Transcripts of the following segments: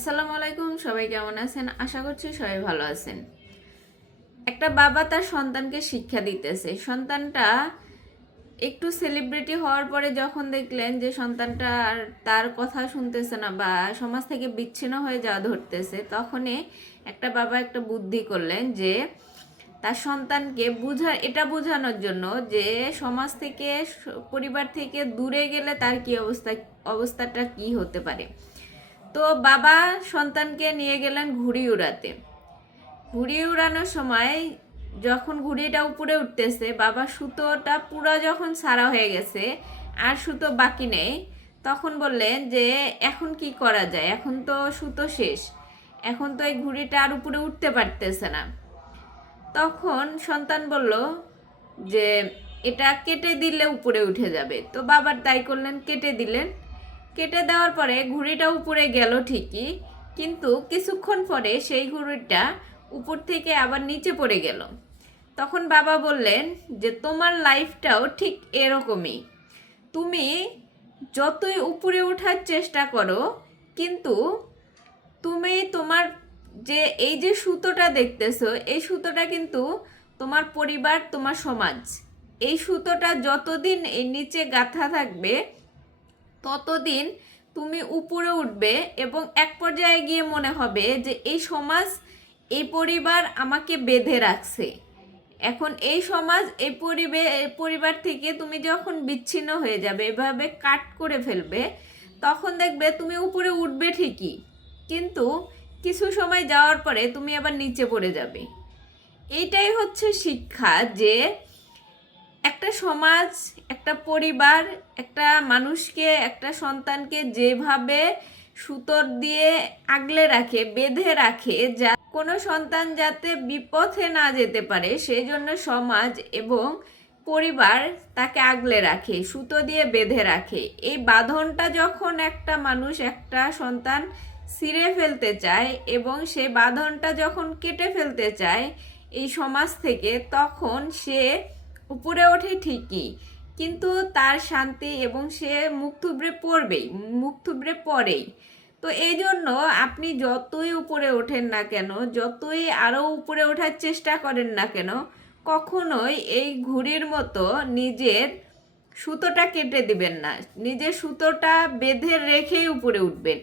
আসসালামু আলাইকুম, সবাই কেমন আছেন? আশা করছি সবাই ভালো আছেন। একটা বাবা তার সন্তানকে শিক্ষা দিতেছে। সন্তানটা একটু সেলিব্রিটি হওয়ার পরে যখন দেখলেন যে সন্তানটা আর তার কথা শুনতেছে না বা সমাজ থেকে বিচ্ছিন্ন হয়ে যাওয়া ধরতেছে, তখনই একটা বাবা একটা বুদ্ধি করলেন যে তার সন্তানকে বোঝানোর জন্য যে সমাজ থেকে, পরিবার থেকে দূরে গেলে তার কি অবস্থাটা কি হতে পারে। তো বাবা সন্তানকে নিয়ে গেলেন ঘুড়ি উড়াতে। ঘুড়ি উড়ানোর সময় যখন ঘুড়িটা উপরে উঠতেছে, বাবা সুতোটা পুরো যখন ছাড়া হয়ে গেছে আর সুতো বাকি নেই, তখন বললেন যে এখন কি করা যায়, এখন তো সুতো শেষ, এখন তো এই ঘুড়িটা আর উপরে উঠতে পারতেছে না। তখন সন্তান বলল যে এটা কেটে দিলে উপরে উঠে যাবে। তো বাবার তাই করলেন, কেটে দিলেন। কেটে দেওয়ার পরে ঘুড়িটা উপরে গেল ঠিকই, কিন্তু কিছুক্ষণ পরে সেই ঘুড়িটা উপর থেকে আবার নিচে পড়ে গেল। তখন বাবা বললেন যে তোমার লাইফটাও ঠিক এরকমই, তুমি যতই উপরে ওঠার চেষ্টা করো, কিন্তু তুমি তোমার যে এই যে সুতোটা দেখতেছো, এই সুতোটা কিন্তু তোমার পরিবার, তোমার সমাজ, এই সুতোটা যতদিন এই নিচে গাঁথা থাকবে ততদিন তুমি উপরে উঠবে এবং এক পর্যায়ে গিয়ে মনে হবে যে এই সমাজ, এই পরিবার আমাকে বেঁধে রাখছে। এখন এই সমাজ, এই পরিবার থেকে তুমি যখন বিচ্ছিন্ন হয়ে যাবে, এভাবে কাট করে ফেলবে, তখন দেখবে তুমি উপরে উঠবে ঠিকই, কিন্তু কিছু সময় যাওয়ার পরে তুমি আবার নিচে পড়ে যাবে। এইটাই হচ্ছে শিক্ষা, যে একটা সমাজ, একটা পরিবার, একটা মানুষকে, একটা সন্তানকে যেভাবে সুতোর দিয়ে আগলে রাখে, বেঁধে রাখে, যা কোনো সন্তান যাতে বিপথে না যেতে পারে, সেই জন্য সমাজ এবং পরিবার তাকে আগলে রাখে, সুতো দিয়ে বেঁধে রাখে। এই বাঁধনটা যখন একটা মানুষ, একটা সন্তান ছিঁড়ে ফেলতে চায় এবং সেই বাঁধনটা যখন কেটে ফেলতে চায় এই সমাজ থেকে, তখন সে উপরে ওঠে ঠিকই, কিন্তু তার শান্তি এবং সে মুখ থুবড়ে পড়বেই, মুখ থুবড়ে পড়েই। তো এই জন্য আপনি যতই উপরে ওঠেন না কেন, যতই আরও উপরে ওঠার চেষ্টা করেন না কেন, কখনোই এই ঘুড়ির মতো নিজের সুতোটা কেটে দিবেন না। নিজের সুতোটা বেঁধে রেখেই উপরে উঠবেন,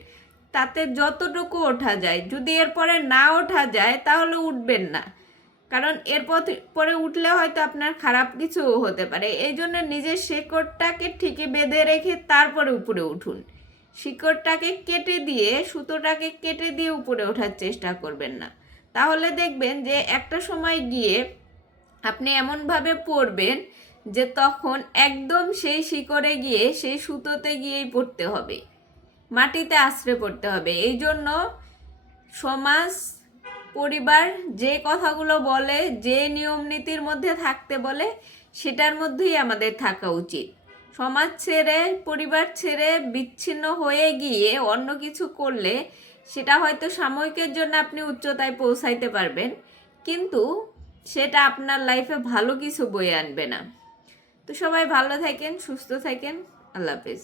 তাতে যতটুকু ওঠা যায়। যদি এরপরে না ওঠা যায় তাহলে উঠবেন না, কারণ এরপর পরে উঠলে হয়তো আপনার খারাপ কিছু হতে পারে। এই জন্য নিজের শেকড়টাকে ঠিকই বেঁধে রেখে তারপরে উপরে উঠুন। শিকড়টাকে কেটে দিয়ে, সুতোটাকে কেটে দিয়ে উপরে ওঠার চেষ্টা করবেন না। তাহলে দেখবেন যে একটা সময় গিয়ে আপনি এমনভাবে পড়বেন যে তখন একদম সেই শিকড়ে গিয়ে, সেই সুতোতে গিয়েই পড়তে হবে, মাটিতে আছড়ে পড়তে হবে। এই জন্য সমাজ, পরিবার যে কথাগুলো বলে, যে নিয়ম নীতির মধ্যে থাকতে বলে, সেটার মধ্যেই আমাদের থাকা উচিত। সমাজ ছেড়ে, পরিবার ছেড়ে বিচ্ছিন্ন হয়ে গিয়ে অন্য কিছু করলে সেটা হয়তো সাময়িকের জন্য আপনি উচ্চতায় পৌঁছাইতে পারবেন, কিন্তু সেটা আপনার লাইফে ভালো কিছু বয়ে আনবে না। তো সবাই ভালো থাকেন, সুস্থ থাকেন। আল্লাহ হাফেজ।